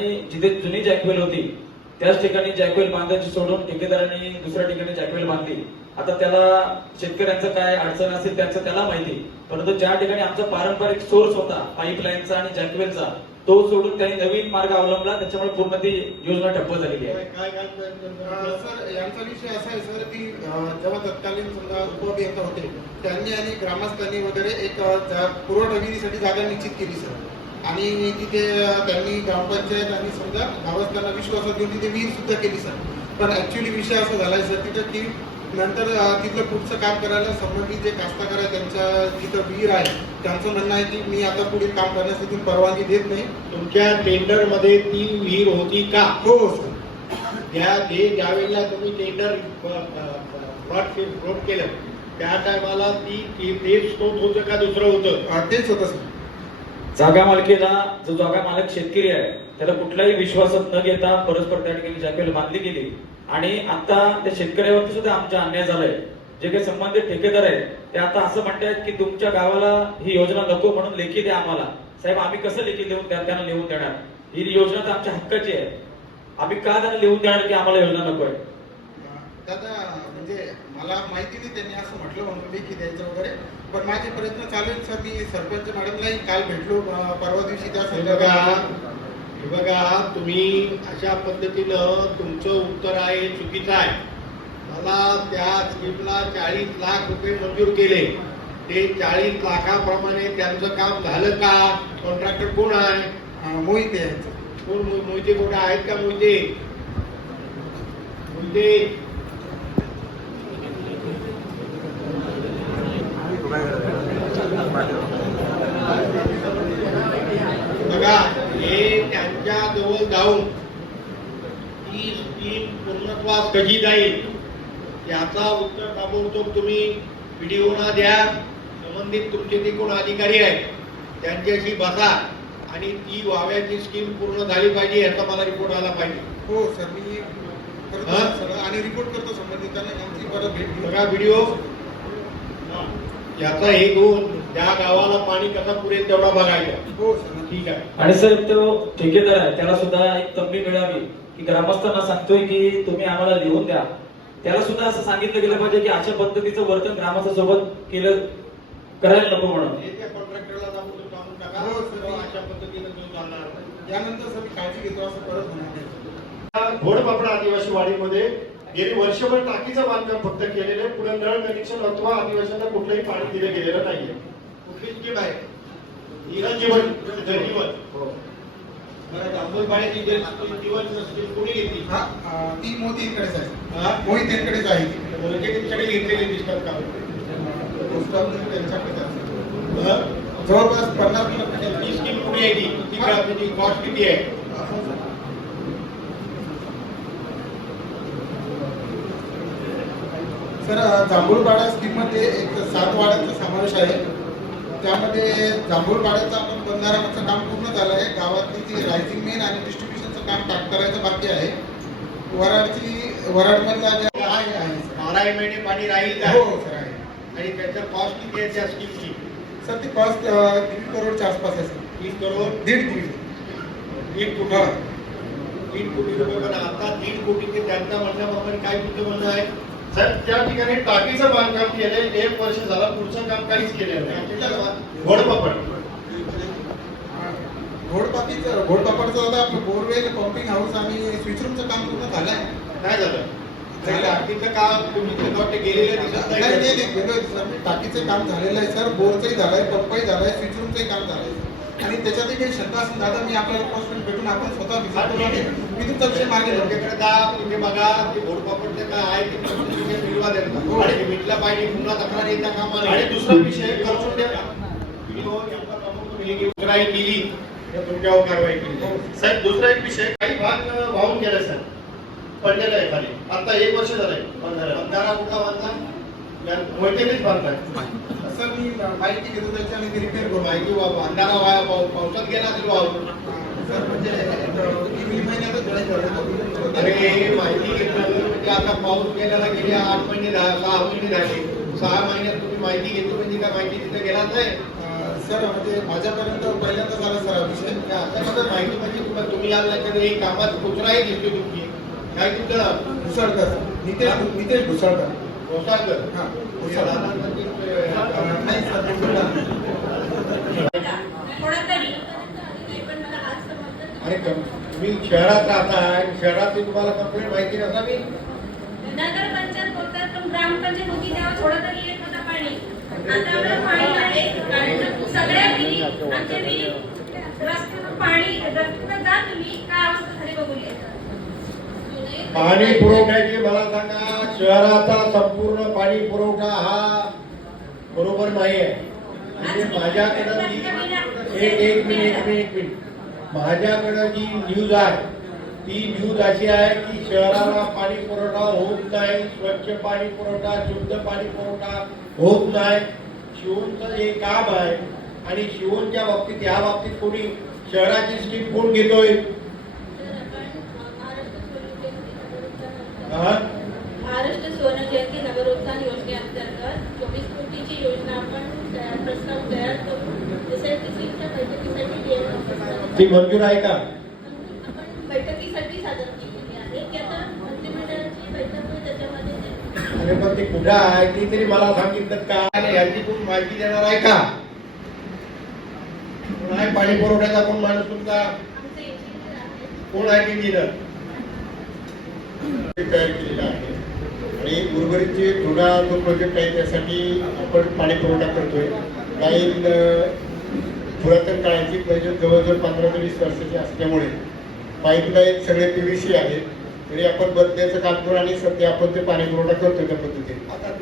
जिथे जुनी जॅकवेल होती त्याच ठिकाणी जॅकवेल बांधायची सोडून ठेकेदारांनी दुसऱ्या ठिकाणी जॅकवेल बांधली. आता त्याला शेतकऱ्यांचं काय अडचण असेल त्याचं त्याला माहिती. परंतु ज्या ठिकाणी आमचा पारंपरिक सोर्स होता पाईपलाईनचा आणि जॅकवेलचा तो सोडून त्यांनी नवीन मार्ग अवलंबला त्याच्यामुळे पूर्ण ती योजना ठप्प झालेली आहे. काय सर यांचा विषय असा आहे सर की जेव्हा तत्कालीन समजा उपअभियंता होते त्यांनी आणि ग्रामस्थांनी वगैरे एक अं, पुरवठा जागा निश्चित केली सर. आणि तिथे त्यांनी ग्रामपंचायत आणि समजा गावस्थांना विश्वासात घेऊन तिथे विहीर सुद्धा केली सर. पण ऍक्च्युली विषय असा झालाय सर तिथं की नंतर तिथलं पुढचं काम करायला संबंधित जे कास्तकार आहे त्यांच्या जिथं विहीर आहे त्यांचं म्हणणं आहे की मी आता पुढील काम करण्यास तिथून परवानगी देत नाही. तुमच्या टेंडरमध्ये ती विहीर होती का? हो सर. त्या जे ज्यावेळेला तुम्ही टेंडर केलं त्या टायमाला ती ती- तेच स्टोट होतं का दुसरं होतं? तेच होतं सर. जागा मालकीला जो जागा मालक शेतकरी आहे त्याला कुठलाही विश्वासात न घेता परस्पर त्या ठिकाणी जागेला बांधली गेली. आणि आता त्या शेतकऱ्यावरती सुद्धा आमचा अन्याय झालाय. जे काही संबंधित ठेकेदार आहेत ते आता असं म्हणतायत की तुमच्या गावाला ही योजना नको म्हणून लेखी द्या आम्हाला. साहेब आम्ही कसं लेखी देऊन त्या- त्यांना लिहून देणार. ही योजना तर आमच्या हक्काची आहे. आम्ही का त्यांना लिहून देणार की आम्हाला योजना नको आहे? दादा म्हणजे मला माहिती नाही त्यांनी असं म्हटलं म्हणून लेखी द्यायचं वगैरे. पण माझे प्रयत्न चालू आहेत सर. मी सरपंच मॅडमलाही काल भेटलो परवा दिवशी त्या बघा संदर्भात. हे बघा तुम्ही अशा पद्धतीनं तुमचं उत्तर आहे चुकीचं आहे. मला त्या स्कीमला चाळीस लाख रुपये मंजूर केले. ते चाळीस लाखाप्रमाणे त्यांचं काम झालं का? कॉन्ट्रॅक्टर कोण आहे? मोहिते कोण मो- मोहिते कुठे आहेत का मोहिते? मोहिते? बघा हे त्यांच्या जवळ जाऊन ती स्कीम पूर्णत्वास कशी जाईल याचा उत्तर ताबडतोब तुम्ही व्हिडिओना द्या. संबंधित तुमचे जे कोण अधिकारी आहेत त्यांच्याशी बसा आणि ती व्हाव्याची स्कीम पूर्ण झाली पाहिजे याचा मला रिपोर्ट आला पाहिजे. हो सर मी करतो आणि रिपोर्ट करतो संबंधितांना यांची परत भेट. बघा व्हिडिओ. याचा हे घेऊन त्या गावाला पाणी कसा पुरेल तेवढा बघायचा. हो सर. ठीक आहे. आणि सर तो ठेकेदार आहे त्याला सुद्धा एक तंबी मिळावी. की ग्रामस्थांना सांगतोय की तुम्ही आम्हाला लिहून द्या. त्याला सुद्धा असं सांगितलं गेलं पाहिजे की अशा पद्धतीचं वर्तन ग्रामस्थासोबत केलं करायला नको म्हणून. हे हो, घोडपापडा आदिवासी वाडीमध्ये गेली वर्षभर टाकीचं बांधकाम फक्त केलेलं आहे. पुढे नळ कनेक्शन अथवा आदिवासींना कुठलंही पाणी दिलं गेलेलं नाहीये. कुठली स्कीम आहे हा ती मोहितेकडेच आहे. हा? मोहितेकडेच आहे. म्हणजे तुमच्याकडे घेतलेली दिसतात का? पोस्ट ऑफिस त्यांच्याकडेच आहे. बरं? जवळपास पन्नास ती स्कीम कुठे आहे ती? त्याची कॉस्ट किती आहे? सर जांभूळपाडा स्कीममध्ये एक सात वाड्यांचा समावेश आहे. त्यामध्ये जांभूळपाड्याचं आपण बंधाराचं काम पूर्ण झालं आहे. गावातली ती रायझिंग मेन आणि डिस्ट्रीब्युशनचं काम टाक करायचं बाकी आहे. वराडची वराडमधला जे आहे आहे. बारा महिने पाणी राहील हो सर आहे. आणि त्याचं कॉस्ट किती आहे त्या स्कीमची सर ती कॉस्ट दीड करोडच्या आसपास आहे सर. तीन करोड? दीड दीड दीड कोटी. हा. तीन कोटी रुपये आता दीड कोटीचे त्यांच्या म्हणण्याप्रमाणे काय तुमचं म्हणणं आहे? त्या ठिकाणी टाकीचं बांधकाम केलंय एक वर्ष झालं पुढचं काम काहीच केलेलं नाही. घोडपापड. घोडपापीच घोडपापडचं आता आपलं बोरवेल पंपिंग हाऊस आणि स्विचरूमचं काम पूर्ण झालं. आहे काय झालं. टाकीचं काम तुम्ही गेलेलं दिसत नाही. टाकीचं काम झालेलं आहे सर. बोरचंही झालंय पंपही झालंय स्विचरूमचंही काम झालंय. आणि त्याच्यातही काही शंका असेल दादा मी आपल्याला पोस्टमेंट भेटून आपण स्वतः येऊ. मी तुमचा विषय मागे. तुमच्याकडे जा तिथे बघा ते घोडपापडचं काय आहे ते तुम्ही निर्वाह देतात आणि ते मिटला पाहिजे पुन्हा तक्रार येता कामा. आणि दुसरा विषय करून द्या तुम्ही हे दिली तर तुमच्यावर कारवाई केली साहेब दुसरा एक विषय काही भाग वाहून गेला साहेब पडलेला आहे खाली आता एक वर्ष झालंय बंधाऱ्याला. बंधारा कुठला सर मी माहिती घेतो त्याची आणि रिपेअर करू माहिती बाबा अंधारा वाया पावसात गेला असेल वाहून सर म्हणजे तीन महिन्यातच अरे माहिती घेतलं म्हणजे आता पाऊस गेल्याला गेले आठ महिने सहा महिने झाले सहा महिन्यात तुम्ही माहिती घेतली म्हणजे का माहिती तिथे गेला नाही सर म्हणजे माझ्यापर्यंत सर विषय आता कसं माहिती म्हणजे तुम्हाला तुम्ही याल नाही एक कामात कुत्राही दिसते तुमची काय तुमचं नाव नितेश नितेश घुसळकर अरे तुम्ही शहरात राहताय शहरातली तुम्हाला कंप्लेंट माहिती नसावी बोलतात पण ग्रामपंचायत होती तेव्हा थोडं तरी येत होतं पाणी. आता आम्हाला पाणी आहे आणि सगळ्या विहिरी आमच्या विहिरी रस्त्यातून पाणी रस्त्यातून जा तुम्ही काय अवस्था झाली बघूया पाणी पुरवठ्याची मला सांगा शहराचा संपूर्ण पाणी पुरवठा हा बरोबर नाही आहे. म्हणजे माझ्याकडं जी एक एक मिनिट एक मिनिट एक मिनिट. माझ्याकडं जी न्यूज आहे ती न्यूज अशी आहे की शहराला पाणी पुरवठा होत नाही स्वच्छ पाणी पुरवठा शुद्ध पाणी पुरवठा होत नाही. शिवणचं हे काम आहे आणि शिवणच्या बाबतीत या बाबतीत कोणी शहराची स्कीम कोण घेतोय? ती मंजूर आहे. का अरे पण ते कुठं आहे? ती तरी मला सांगितलं का? आणि याची कोण माहिती देणार आहे का? कोण आहे पाणी पुरवठ्याचा कोण माणूस तुमचा? कोण आहे इंजिनियर तयार केलेला आहे. आणि उर्वरित जे जुना जो प्रोजेक्ट आहे त्यासाठी आपण पाणी पुरवठा करतोय. काही पुरातन काळाची प्रयोजन जवळजवळ पंधरा ते वीस वर्षाची असल्यामुळे पाईपलाईन सगळे पी वी सी आहेत. तरी आपण बदल्याचं काम करू आणि सध्या आपण ते पाणी पुरवठा करतो त्या पद्धतीने. आता